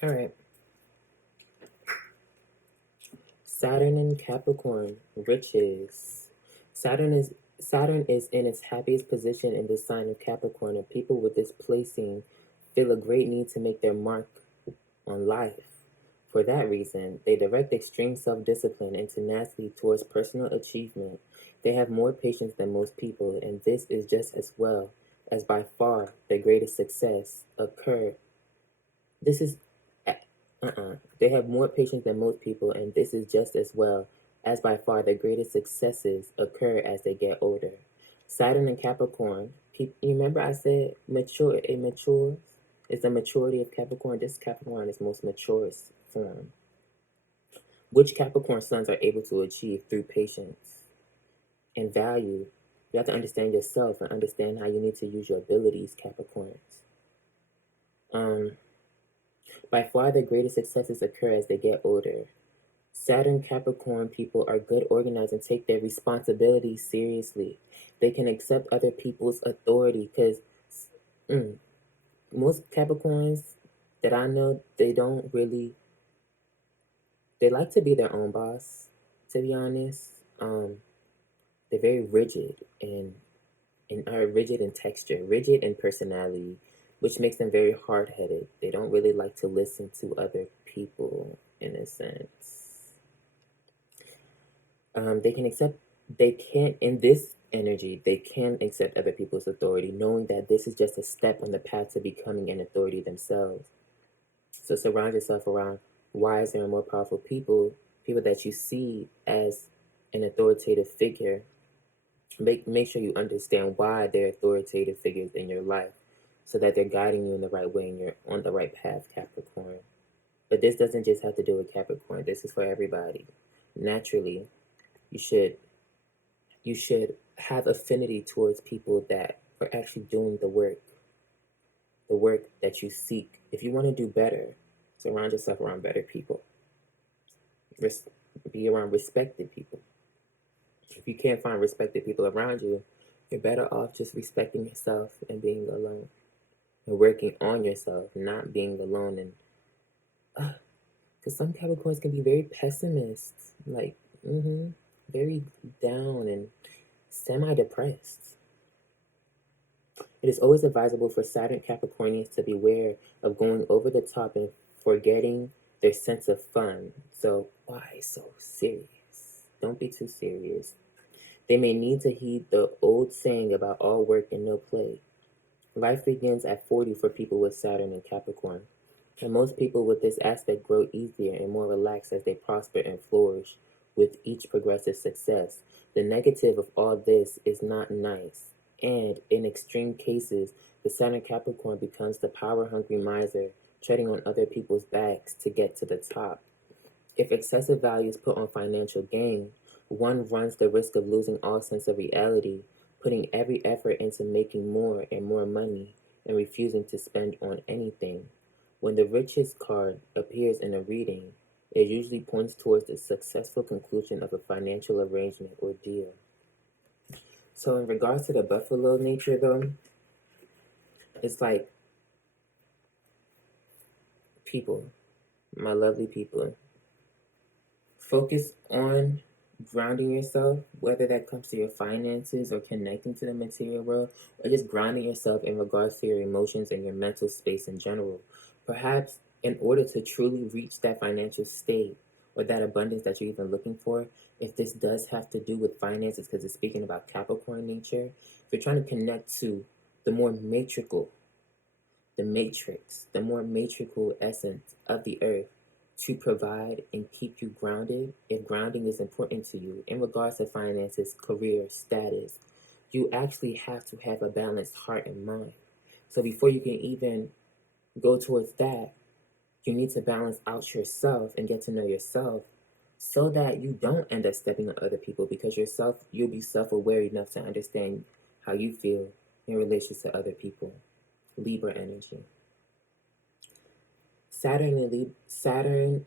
All right. Saturn in Capricorn, riches. Saturn is Saturn is in its happiest position in the sign of Capricorn, and people with this placing feel a great need to make their mark on life. For that reason, they direct extreme self-discipline and tenacity towards personal achievement. They have more patience than most people, and this is just as well as by far the greatest success occur. This is They have more patience than most people, and this is just as well as by far the greatest successes occur as they get older. Saturn and Capricorn. You remember I said mature. It matures. It's the maturity of Capricorn. This Capricorn is most maturest form, which Capricorn sons are able to achieve through patience and value. You have to understand yourself and understand how you need to use your abilities, Capricorns. Um, by far the greatest successes occur as they get older. Saturn Capricorn people are good organized and take their responsibilities seriously. They can accept other people's authority because most Capricorns that I know, they like to be their own boss, to be honest. They're very rigid and are rigid in texture, rigid in personality, which makes them very hard-headed. They don't really like to listen to other people in a sense. They can accept, they can't, in this energy, they can accept other people's authority, knowing that this is just a step on the path to becoming an authority themselves. So surround yourself around wiser and more powerful people, people that you see as an authoritative figure. Make sure you understand why they're authoritative figures in your life so that they're guiding you in the right way and you're on the right path, Capricorn. But this doesn't just have to do with Capricorn. This is for everybody. Naturally, you should have affinity towards people that are actually doing the work that you seek. If you want to do better, surround yourself around better people. Be around respected people. If you can't find respected people around you, you're better off just respecting yourself and being alone. And working on yourself, not being alone. And because some Capricorns can be very pessimists, like very down and semi-depressed. It is always advisable for Saturn Capricornians to beware of going over the top and forgetting their sense of fun. So why so serious? Don't be too serious. They may need to heed the old saying about all work and no play. Life begins at 40 for people with Saturn and Capricorn. And most people with this aspect grow easier and more relaxed as they prosper and flourish with each progressive success. The negative of all this is not nice. And in extreme cases, the Saturn Capricorn becomes the power-hungry miser, treading on other people's backs to get to the top. If excessive value is put on financial gain, one runs the risk of losing all sense of reality, putting every effort into making more and more money and refusing to spend on anything. When the riches card appears in a reading, it usually points towards the successful conclusion of a financial arrangement or deal. So in regards to the buffalo nature though, it's like people, my lovely people, focus on grounding yourself, whether that comes to your finances or connecting to the material world, or just grounding yourself in regards to your emotions and your mental space in general. Perhaps in order to truly reach that financial state or that abundance that you're even looking for, if this does have to do with finances, because it's speaking about Capricorn nature, if you're trying to connect to the more matrical, the matrix, the more matrical essence of the earth, to provide and keep you grounded, if grounding is important to you in regards to finances, career, status, you actually have to have a balanced heart and mind. So before you can even go towards that, you need to balance out yourself and get to know yourself so that you don't end up stepping on other people, because you'll be self-aware enough to understand how you feel in relation to other people. Libra energy. Saturn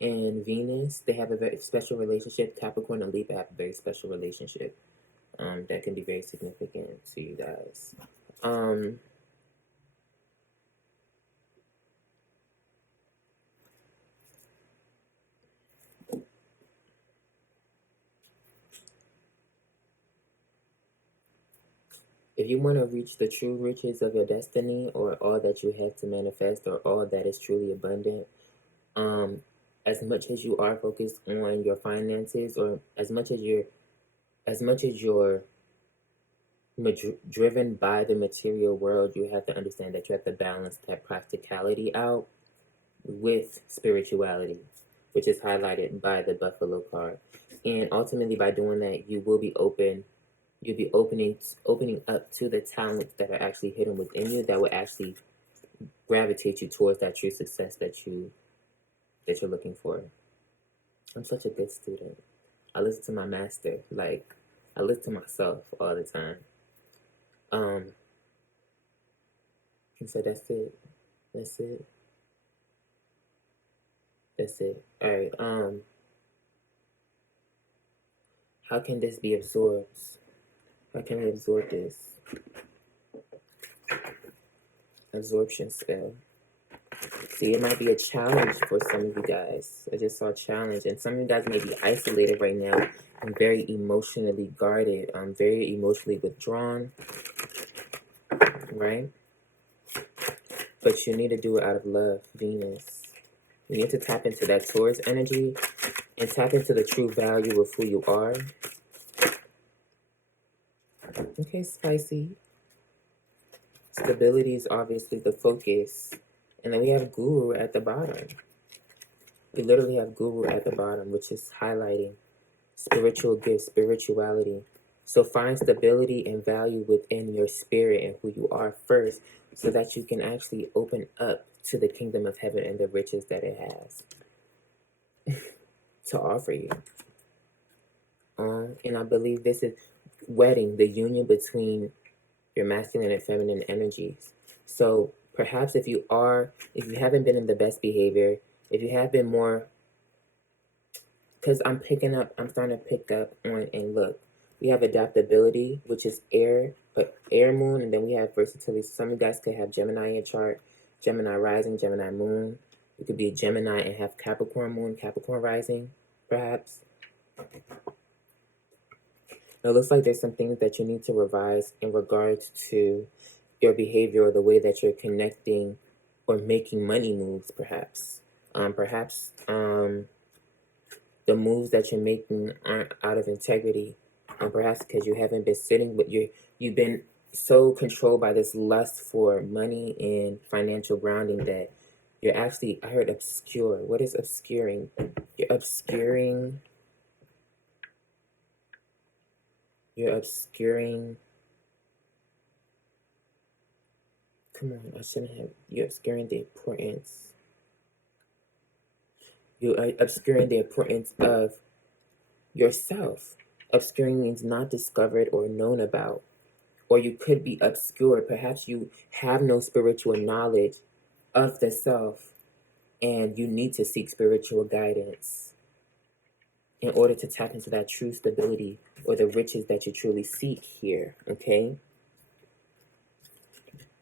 and Venus, they have a very special relationship. Capricorn and Libra have a very special relationship that can be very significant to you guys. if you want to reach the true riches of your destiny, or all that you have to manifest, or all that is truly abundant, as much as you are focused on your finances, or as much as you're driven by the material world, you have to understand that you have to balance that practicality out with spirituality, which is highlighted by the Buffalo card. And ultimately, by doing that, you'll be opening up to the talents that are actually hidden within you, that will actually gravitate you towards that true success that you're looking for. I'm such a good student. I listen to my master, like I listen to myself all the time. And so that's it. That's it. That's it. All right. How can this be absorbed? How can we absorb this? Absorption spell. See, it might be a challenge for some of you guys. I just saw a challenge, and some of you guys may be isolated right now and very emotionally guarded, very emotionally withdrawn, right? But you need to do it out of love, Venus. You need to tap into that Taurus energy and tap into the true value of who you are. Okay, spicy. Stability is obviously the focus. And then we have Guru at the bottom. We literally have Guru at the bottom, which is highlighting spiritual gifts, spirituality. So find stability and value within your spirit and who you are first, so that you can actually open up to the kingdom of heaven and the riches that it has to offer you. And I believe this is wedding, the union between your masculine and feminine energies. So perhaps if you haven't been in the best behavior, if you have been more, because I'm starting to pick up on, and look, we have adaptability, which is air, but air moon, and then we have versatility. Some of you guys could have Gemini in your chart, Gemini rising, Gemini moon. You could be a Gemini and have Capricorn moon, Capricorn rising, perhaps. Now, it looks like there's some things that you need to revise in regards to your behavior, or the way that you're connecting or making money moves, perhaps. The moves that you're making aren't out of integrity. Perhaps because you haven't been sitting, but you've been so controlled by this lust for money and financial grounding that you're actually, I heard obscure. What is obscuring? You're obscuring. Come on, I shouldn't have. You're obscuring the importance. You are obscuring the importance of yourself. Obscuring means not discovered or known about. Or you could be obscured. Perhaps you have no spiritual knowledge of the self, and you need to seek spiritual guidance in order to tap into that true stability or the riches that you truly seek here, okay?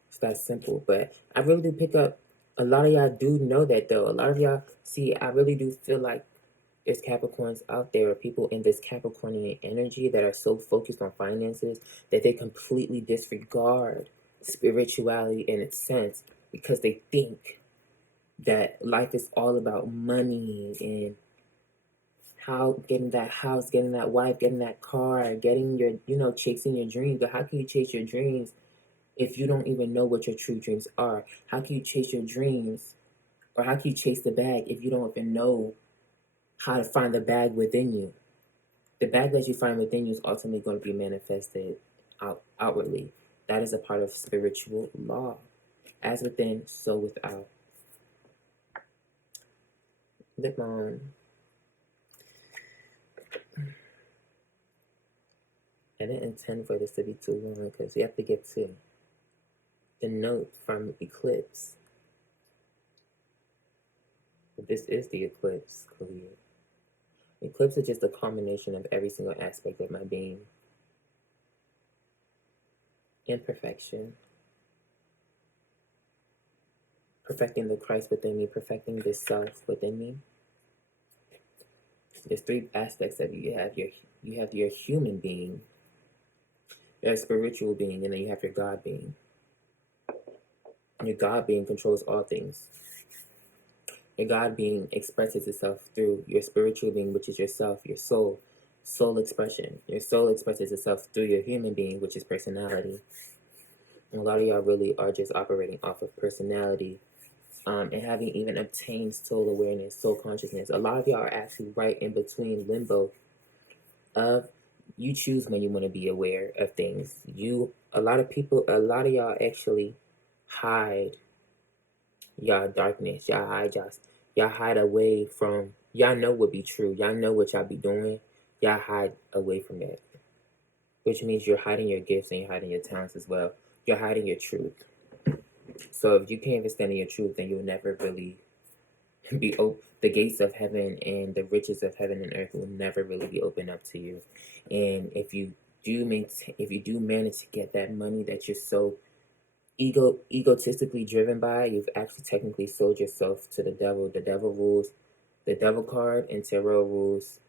It's that simple. But I really do pick up, a lot of y'all do know that, though. A lot of y'all, see, I really do feel like there's Capricorns out there, or people in this Capricornian energy that are so focused on finances that they completely disregard spirituality in its sense, because they think that life is all about money and how getting that house, getting that wife, getting that car, getting your, chasing your dreams. But how can you chase your dreams if you don't even know what your true dreams are? How can you chase your dreams, or how can you chase the bag if you don't even know how to find the bag within you? The bag that you find within you is ultimately going to be manifested outwardly. That is a part of spiritual law. As within, so without. Lip balm. I didn't intend for this to be too long, because we have to get to the note from eclipse. But this is the eclipse, clear. Eclipse is just a culmination of every single aspect of my being. Imperfection. Perfecting the Christ within me, perfecting the self within me. There's three aspects of you. You have your human being. You have spiritual being, and then you have your God being. Your God being controls all things. Your God being expresses itself through your spiritual being, which is yourself, your soul expression. Your soul expresses itself through your human being, which is personality. And a lot of y'all really are just operating off of personality, and having even obtained soul awareness, soul consciousness. A lot of y'all are actually right in between limbo of you choose when you want to be aware of things. A lot of y'all actually hide y'all darkness. Y'all hide away from, y'all know what be true. Y'all know what y'all be doing. Y'all hide away from that. Which means you're hiding your gifts and you're hiding your talents as well. You're hiding your truth. So if you can't even stand in your truth, then you'll never really be open. The gates of heaven and the riches of heaven and earth will never really be open up to you. And if you do manage to get that money that you're so egotistically driven by, you've actually technically sold yourself to the devil. The devil rules. The devil card in tarot rules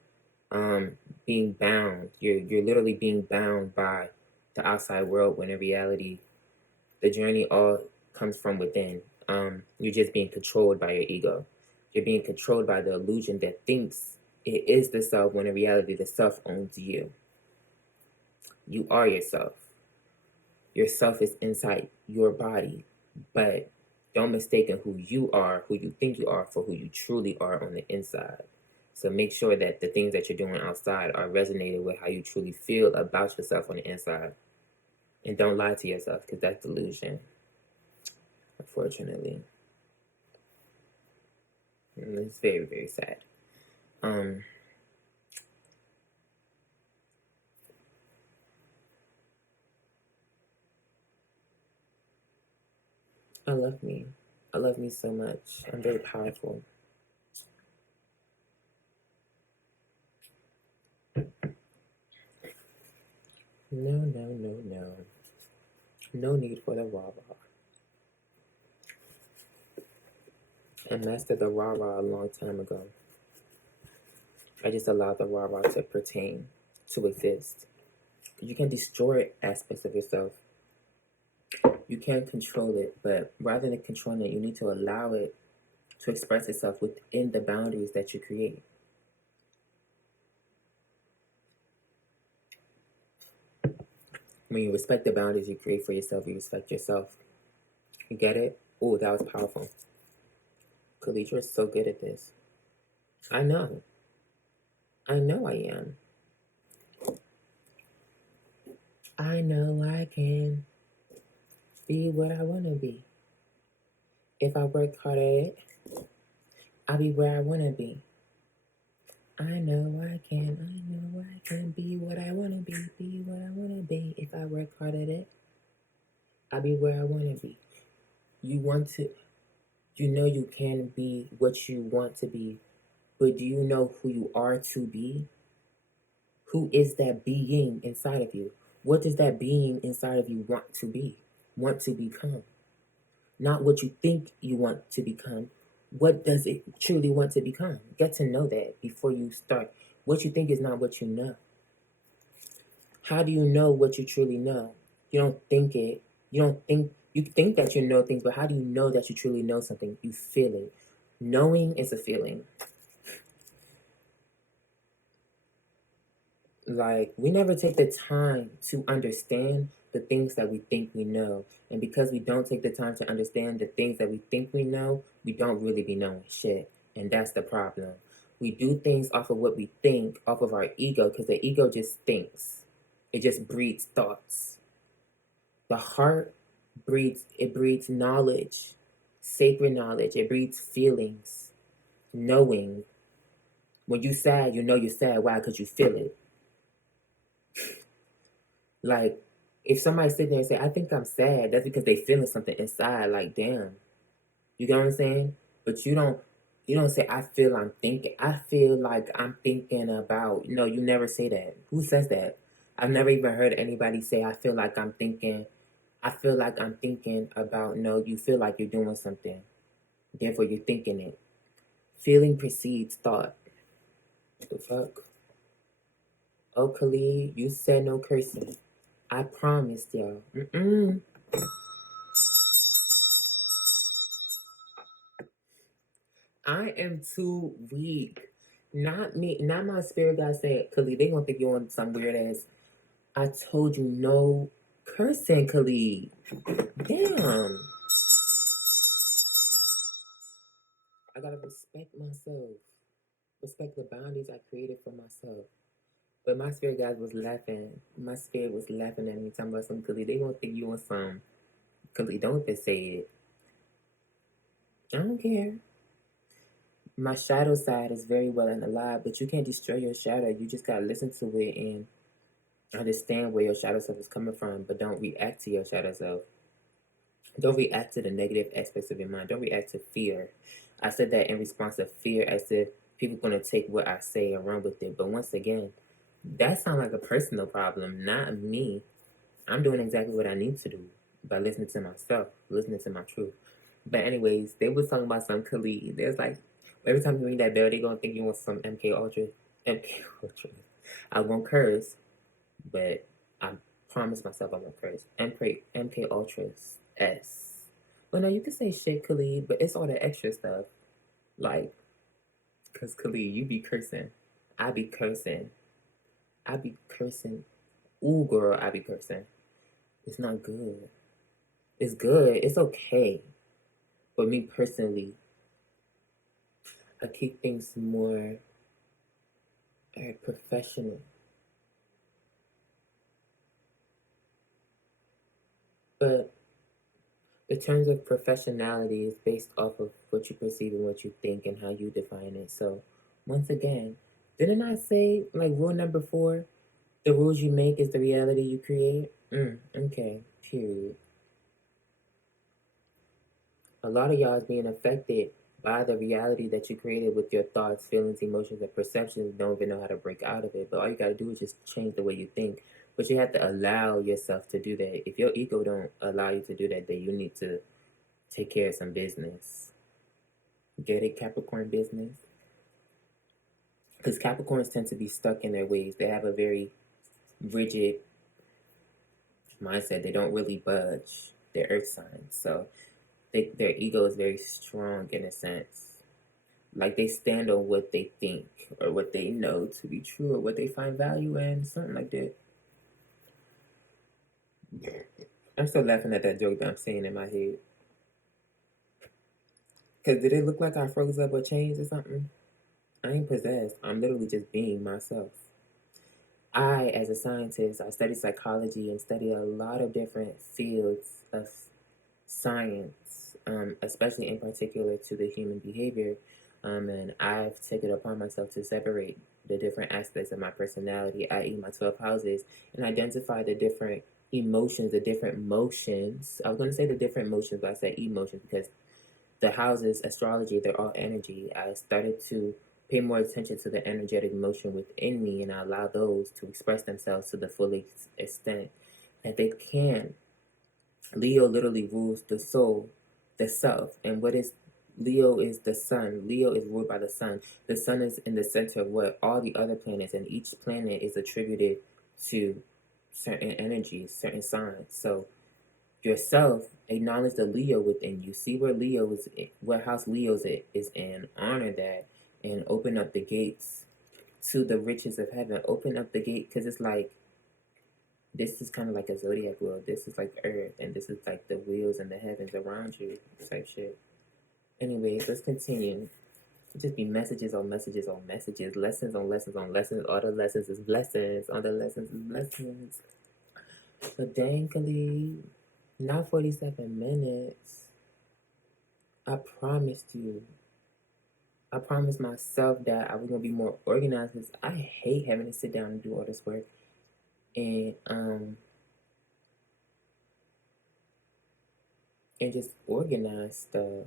being bound. You're literally being bound by the outside world, when in reality the journey all comes from within. You're just being controlled by your ego. You're being controlled by the illusion that thinks it is the self, when in reality the self owns you. You are yourself. Yourself is inside your body, but don't mistake who you are, who you think you are, for who you truly are on the inside. So make sure that the things that you're doing outside are resonated with how you truly feel about yourself on the inside. And don't lie to yourself, because that's delusion, unfortunately. And it's very, very sad. I love me. I love me so much. I'm very powerful. No. No need for the rah-rah. I mastered the rah-rah a long time ago. I just allowed the rah-rah to pertain, to exist. You can destroy aspects of yourself. You can't control it, but rather than controlling it, you need to allow it to express itself within the boundaries that you create. When you respect the boundaries you create for yourself, you respect yourself. You get it? Oh, that was powerful. Khalid, you're so good at this. I know I am. I know I can be what I want to be. If I work hard at it, I'll be where I want to be. I know I can be what I want to be what I want to be. If I work hard at it, I'll be where I want to be. You know you can be what you want to be, but do you know who you are to be? Who is that being inside of you? What does that being inside of you want to be, want to become? Not what you think you want to become. What does it truly want to become? Get to know that before you start. What you think is not what you know. How do you know what you truly know? You don't think it. You think that you know things, but how do you know that you truly know something? You feel it. Knowing is a feeling. Like, we never take the time to understand the things that we think we know. And because we don't take the time to understand the things that we think we know, we don't really be knowing shit. And that's the problem. We do things off of what we think, off of our ego, because the ego just thinks. It just breeds thoughts. The heart breeds knowledge, sacred knowledge. It breeds feelings, knowing. When you're sad, you know you're sad. Why? Because you feel it. Like, if somebody sit there and say, I think I'm sad, that's because they feeling something inside. Like, damn. You get what I'm saying? But you don't say, I feel like I'm thinking about, no, you never say that. Who says that? I've never even heard anybody say, I feel like I'm thinking about, no, you feel like you're doing something. Therefore, you're thinking it. Feeling precedes thought. What the fuck? Oh, Khalid, you said no cursing. I promised y'all. I am too weak. Not me. Not my spirit guy said, Khalid, they gonna think you on some weird ass. I told you no cursing, Khalid. Damn. I gotta respect myself. Respect the boundaries I created for myself. But my spirit guys was laughing. My spirit was laughing at me, talking about some Khalid. They gonna think you on some Khalid. Don't just say it. I don't care. My shadow side is very well and alive, but you can't destroy your shadow. You just gotta listen to it and understand where your shadow self is coming from, but don't react to your shadow self. Don't react to the negative aspects of your mind. Don't react to fear. I said that in response to fear, as if people are gonna take what I say and run with it. But once again, that sounds like a personal problem, not me. I'm doing exactly what I need to do by listening to myself, listening to my truth. But anyways, they was talking about some Khalid. There's like every time you ring that bell, they gonna think you want some MK Ultra. MK Ultra. I won't curse, but I promise myself I won't curse. MK Ultras S. Well, no, you can say shit, Khalid, but it's all the extra stuff. Like, cause Khalid, you be cursing. I be cursing. I be cursing. Ooh, girl, I be cursing. It's not good. It's good. It's okay. But me personally, I keep things more professional. But the terms of professionality is based off of what you perceive and what you think and how you define it. So, once again, didn't I say, like, rule number 4, the rules you make is the reality you create? Okay, period. A lot of y'all is being affected by the reality that you created with your thoughts, feelings, emotions, and perceptions. Don't even know how to break out of it. But all you gotta do is just change the way you think. But you have to allow yourself to do that. If your ego don't allow you to do that, then you need to take care of some business. Get it, Capricorn business? Because Capricorns tend to be stuck in their ways. They have a very rigid mindset. They don't really budge. They're earth signs. So their ego is very strong in a sense. Like they stand on what they think or what they know to be true or what they find value in, something like that. I'm still laughing at that joke that I'm saying in my head. Because did it look like I froze up or changed or something? I ain't possessed. I'm literally just being myself. I, as a scientist, I study psychology and study a lot of different fields of science, especially in particular to the human behavior. And I've taken it upon myself to separate the different aspects of my personality, i.e., my 12 houses, and identify the different emotions, the different motions. I was going to say the different motions, but I said emotions because the houses, astrology, they're all energy. I started to pay more attention to the energetic motion within me, and I allow those to express themselves to the full extent that they can. Leo literally rules the soul, the self. And what is Leo is the sun. Leo is ruled by the sun. The sun is in the center of what all the other planets, and each planet is attributed to certain energies, certain signs. So yourself, acknowledge the Leo within you. See where Leo is, what house Leo's is in. Honor that and open up the gates to the riches of heaven. Open up the gate because it's like this is kind of like a zodiac wheel. This is like Earth, and this is like the wheels and the heavens around you, type shit. Anyways, let's continue. It just be messages on messages on messages, lessons on lessons on lessons. All the lessons is blessings. All the lessons is blessings. But dang, Khalid, not 47 minutes. I promised you. I promised myself that I was gonna be more organized because I hate having to sit down and do all this work. And just organize stuff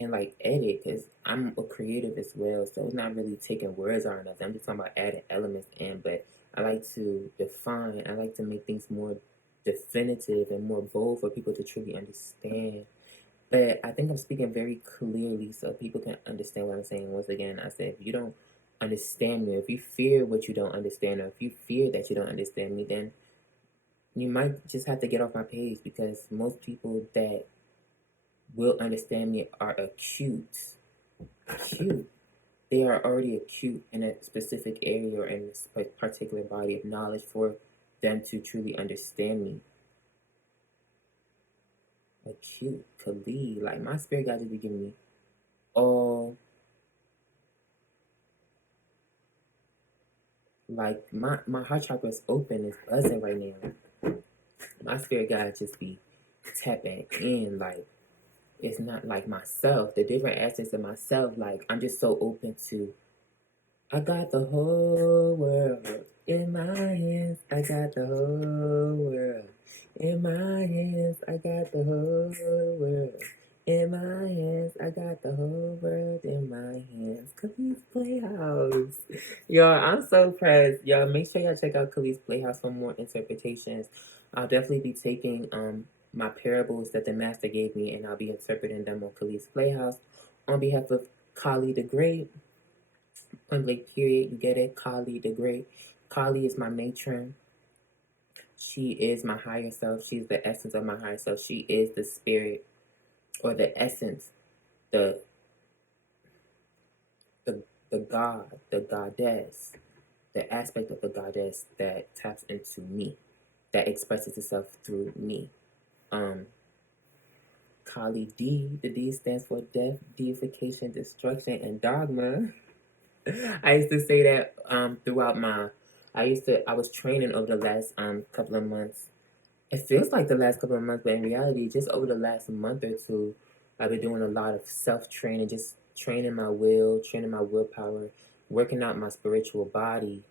and like edit because I'm a creative as well, so it's not really taking words out or nothing. I'm just talking about adding elements in, but I like to define. I like to make things more definitive and more bold for people to truly understand. But I think I'm speaking very clearly so people can understand what I'm saying. Once again, I said if you don't understand me, if you fear what you don't understand, or if you fear that you don't understand me, then You might just have to get off my page because most people that will understand me are acute. Acute. They are already acute in a specific area or in a particular body of knowledge for them to truly understand me. Acute. Khalid. Like, my spirit guide just be giving me all. Like, my heart chakra is open. It's buzzing right now. My spirit guide just be tapping in. Like, it's not like myself. The different aspects of myself. Like, I'm just so open to. I got the whole world in my hands. I got the whole world in my hands. I got the whole world in my hands. I got the whole world in my hands. Khalid's Playhouse. Y'all, I'm so impressed. Y'all, make sure y'all check out Khalid's Playhouse for more interpretations. I'll definitely be taking my parables that the master gave me, and I'll be interpreting them on Khalid's Playhouse on behalf of Kali the Great. Point blank period, you get it? Kali the Great. Kali is my matron. She is my higher self. She's the essence of my higher self. She is the spirit or the essence, the the god, the goddess, the aspect of the goddess that taps into me, that expresses itself through me. Kali D, the D stands for death, deification, destruction, and dogma. I used to say that throughout my. I was training over the last couple of months. It feels like the last couple of months, but in reality, just over the last month or two, I've been doing a lot of self training, just training my will, training my willpower, working out my spiritual body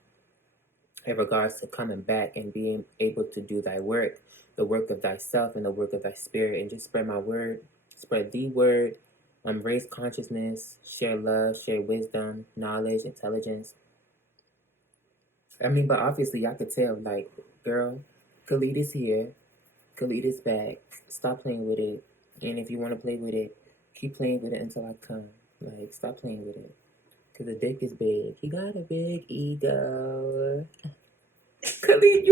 in regards to coming back and being able to do thy work, the work of thyself and the work of thy spirit, and just spread my word, spread the word, raise consciousness, share love, share wisdom, knowledge, intelligence. I mean, but obviously, I could tell, like, girl, Khalid is here. Khalid is back. Stop playing with it. And if you want to play with it, keep playing with it until I come. Like, stop playing with it. Because the dick is big. He got a big ego. Khalid,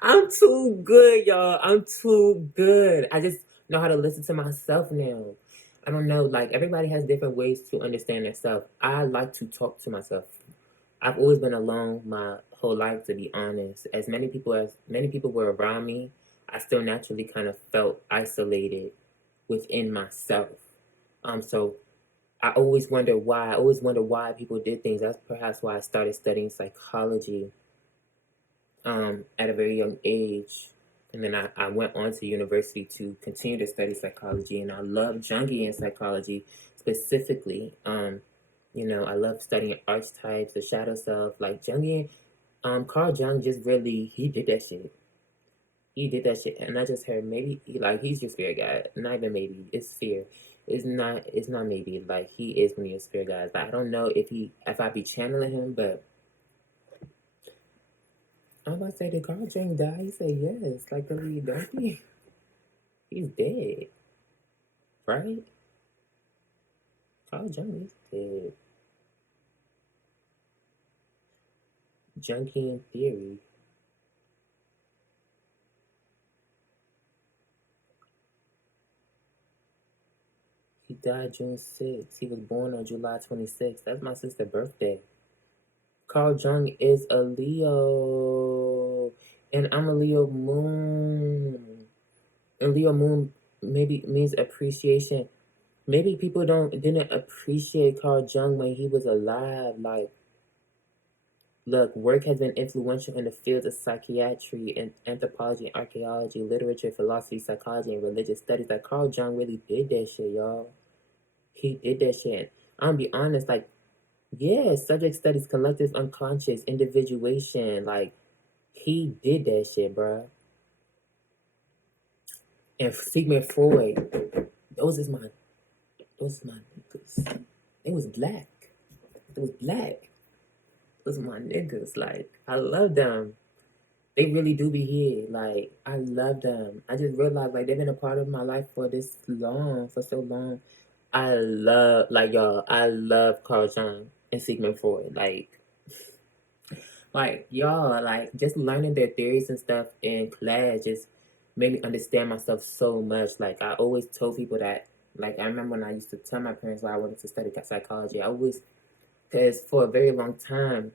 I'm too good, y'all. I'm too good. I just know how to listen to myself now. I don't know, like, everybody has different ways to understand themselves. I like to talk to myself. I've always been alone my whole life, to be honest. As many people were around me, I still naturally kind of felt isolated within myself. So I always wonder why. I always wonder why people did things. That's perhaps why I started studying psychology at a very young age. And then I went on to university to continue to study psychology, and I love Jungian psychology specifically. I love studying archetypes, the shadow self, like Jungian. Carl Jung just really, he did that shit. He did that shit, and I just heard maybe he's your spirit guide. Not even maybe, it's fear. It's not maybe, like, he is one of your spirit guides. But I don't know if I be channeling him, but I'm about to say, did Carl Jung die? He said yes. Like, really, don't he? He's dead, right? Carl Jung is dead. Jungian theory. He died June 6th. He was born on July 26th. That's my sister's birthday. Carl Jung is a Leo. And I'm a Leo moon. And Leo moon maybe means appreciation. Maybe people didn't appreciate Carl Jung when he was alive. Like, look, work has been influential in the fields of psychiatry and anthropology, archaeology, literature, philosophy, psychology, and religious studies. Like, Carl Jung really did that shit, y'all. He did that shit. I'm gonna be honest, like, yeah, subject studies, collective unconscious, individuation. Like, he did that shit, bruh. And Sigmund Freud, those is my niggas. It was black. It was black. Those are my niggas. Like, I love them. They really do be here. Like, I love them. I just realized, like, they've been a part of my life for so long. I love Carl Jung and Sigmund Freud. Like, Like, y'all, like, just learning their theories and stuff in class just made me understand myself so much. Like, I always told people that, like, I remember when I used to tell my parents why I wanted to study psychology. I always, because for a very long time,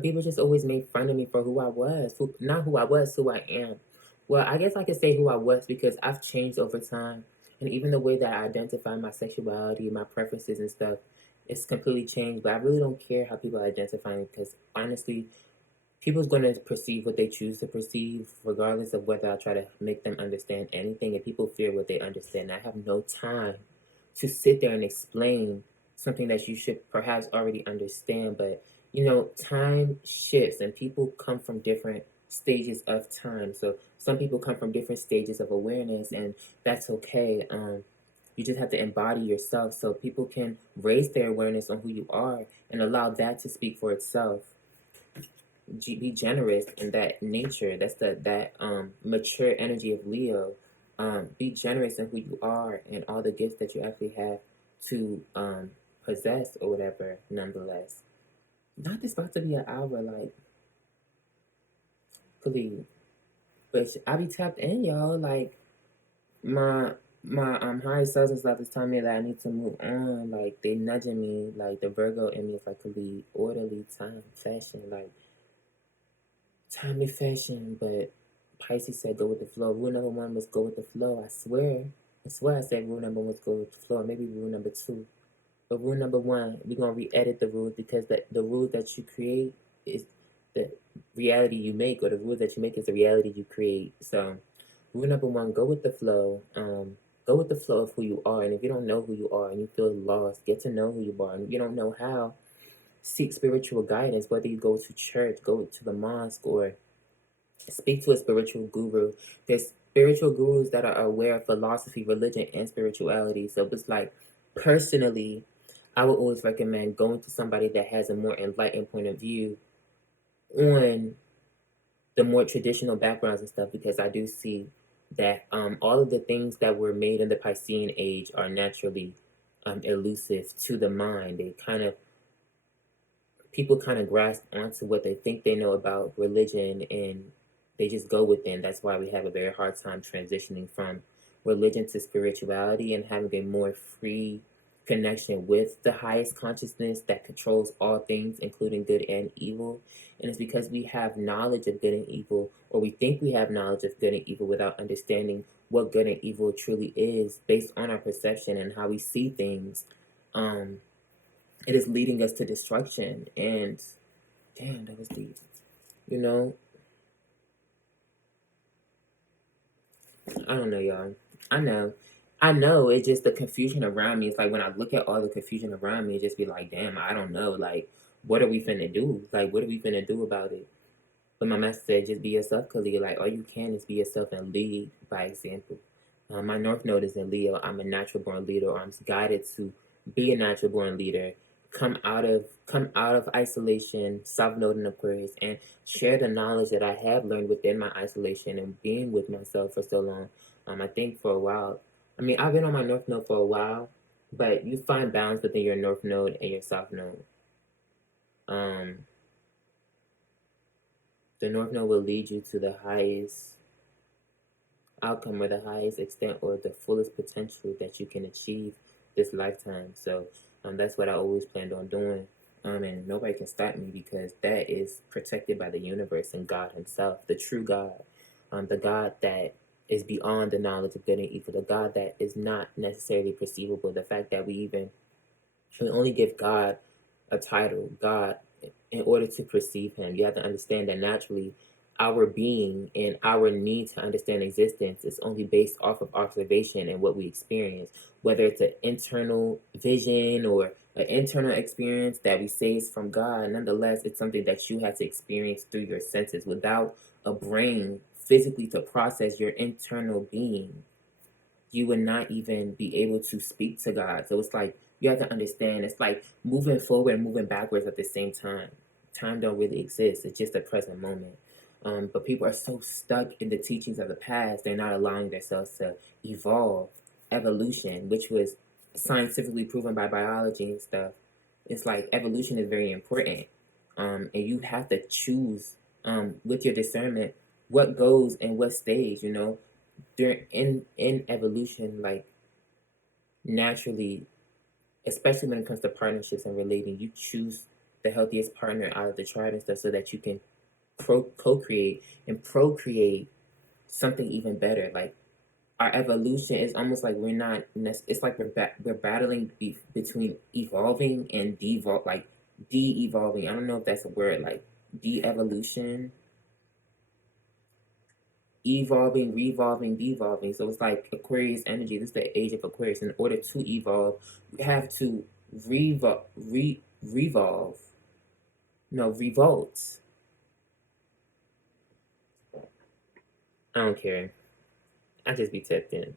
people just always made fun of me for who I was. Not who I was, who I am. Well, I guess I could say who I was because I've changed over time. And even the way that I identify my sexuality, my preferences and stuff, it's completely changed. But I really don't care how people identify me because honestly, people's going to perceive what they choose to perceive, regardless of whether I try to make them understand anything. And people fear what they understand. I have no time to sit there and explain something that you should perhaps already understand. But, time shifts and people come from different stages of time. So some people come from different stages of awareness, and that's okay. You just have to embody yourself so people can raise their awareness on who you are and allow that to speak for itself. Be generous in that nature. That's that mature energy of Leo. Be generous in who you are and all the gifts that you actually have to possess or whatever. Nonetheless, not this about to be an hour, like, please. But I be tapped in, y'all. Like, my higher selves and stuff is telling me that I need to move on. Like, they nudging me. Like, the Virgo in me is like to be orderly, time, fashion, like timely fashion. But Pisces said go with the flow. Rule number one was go with the flow. I swear I said rule number one was go with the flow. Maybe rule number two. But rule number one, we're gonna re-edit the rules because the rules that you create is the reality you make, or the rules that you make is the reality you create. So rule number one, go with the flow. Go with the flow of who you are. And if you don't know who you are and you feel lost, get to know who you are. And if you don't know how, seek spiritual guidance, whether you go to church, go to the mosque, or speak to a spiritual guru. There's spiritual gurus that are aware of philosophy, religion, and spirituality. So it's like, personally, I would always recommend going to somebody that has a more enlightened point of view on the more traditional backgrounds and stuff, because I do see that all of the things that were made in the Piscean age are naturally elusive to the mind. People kind of grasp onto what they think they know about religion, and they just go within. That's why we have a very hard time transitioning from religion to spirituality and having a more free connection with the highest consciousness that controls all things, including good and evil. And it's because we have knowledge of good and evil, or we think we have knowledge of good and evil without understanding what good and evil truly is based on our perception and how we see things. It is leading us to destruction. And damn, that was deep. I don't know, y'all. I know. It's just the confusion around me. It's like when I look at all the confusion around me, it just be like, damn, I don't know. Like, what are we finna do? Like, what are we finna do about it? But my master said, just be yourself, Khalil. Like, all you can is be yourself and lead by example. My North Node is in Leo. I'm a natural born leader, or I'm guided to be a natural born leader. Come out of isolation, South Node in Aquarius, and share the knowledge that I have learned within my isolation and being with myself for so long. I think for a while, I've been on my North Node for a while, but you find balance within your North Node and your South Node. The North Node will lead you to the highest outcome, or the highest extent, or the fullest potential that you can achieve this lifetime. So that's what I always planned on doing. And nobody can stop me because that is protected by the universe and God himself, the true God, the God that is beyond the knowledge of good and evil, the God that is not necessarily perceivable. The fact that we only give God a title, God, in order to perceive him. You have to understand that naturally our being and our need to understand existence is only based off of observation and what we experience, whether it's an internal vision or an internal experience that we say is from God. Nonetheless, it's something that you have to experience through your senses. Without a brain physically to process your internal being, you would not even be able to speak to God. So it's like, you have to understand, it's like moving forward and moving backwards at the same time. Time don't really exist. It's just a present moment. But people are so stuck in the teachings of the past, they're not allowing themselves to evolve. Evolution, which was scientifically proven by biology and stuff, it's like evolution is very important. and you have to choose with your discernment what goes and what stays. You know, during in evolution, like naturally, especially when it comes to partnerships and relating, you choose the healthiest partner out of the tribe and stuff so that you can co-create and procreate something even better. Like our evolution is almost like we're not. It's like we're battling between evolving and like de-evolving. I don't know if that's a word. Like de-evolution, evolving, revolving, devolving. So it's like Aquarius energy. This is the age of Aquarius. In order to evolve, you have to revolve. No, revolt. I don't care. I just be tapped in.